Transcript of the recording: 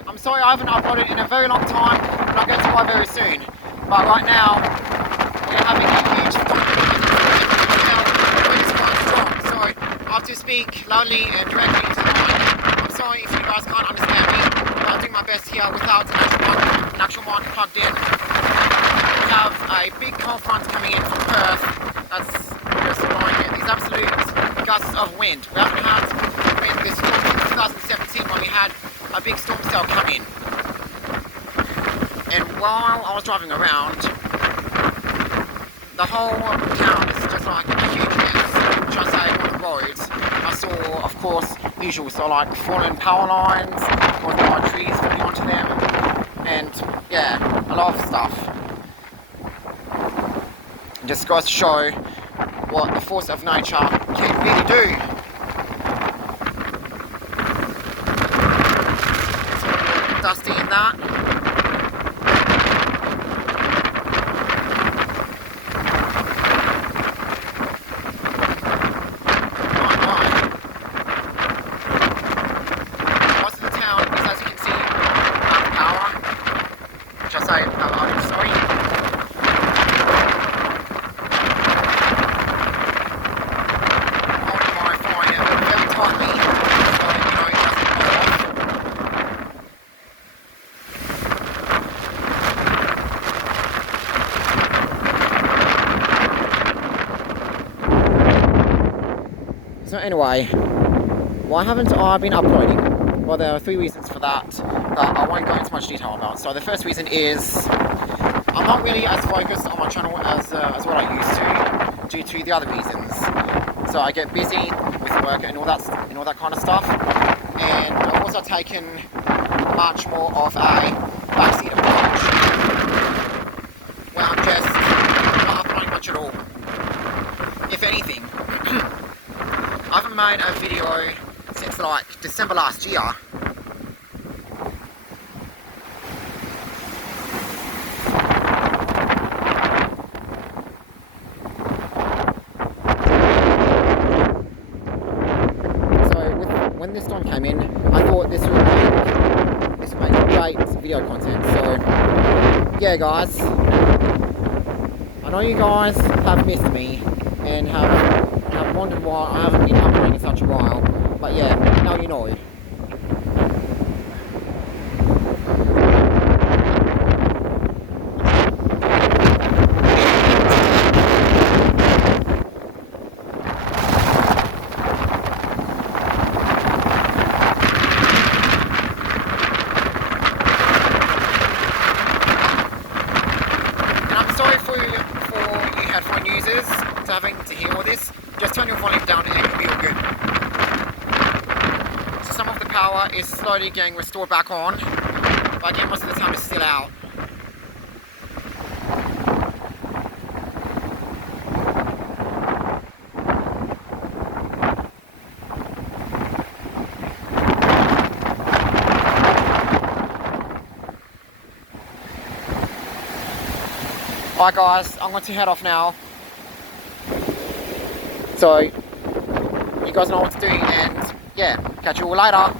I'm sorry I haven't uploaded in a very long time, but I'll get to why very soon. But right now, we're having a huge storm. So I have to speak loudly and directly into the mic. I'm sorry if you guys can't understand me, but I'll do my best here without an actual mic plugged in. We have a big cold front coming in from Perth. That's just blowing it. These absolute gusts of wind. We haven't had wind this since 2017 when we had a big storm cell come in. And while I was driving around, the whole town is just like a huge mess. Should I say, on the roads, I saw, of course, usual, so like fallen power lines, or trees falling onto them, and yeah, a lot of stuff. It just goes to show what the force of nature can really do. It's a little dusty in that. Most of the town is, as you can see, power. Which I say, sorry. So anyway, why haven't I been uploading? Well, there are 3 reasons for that I won't go into much detail about. So the first reason is I'm not really as focused on my channel as what I used to, due to the other reasons. So I get busy with work and all that kind of stuff, and I've also taken much more of a backseat approach, where I'm just not uploading much at all, if anything. I haven't made a video since like December last year. So when this storm came in, I thought this would make great video content. So yeah guys, I know you guys have missed me and have wondered why I haven't been uploading in such a while, but yeah, now you know. And I'm sorry for you headphone users to having to hear all this. Just turn your volume down and it'll be all good. So some of the power is slowly getting restored back on, but again most of the time it's still out. Alright guys, I'm going to head off now. So, you guys know what to do, and yeah, catch you all later.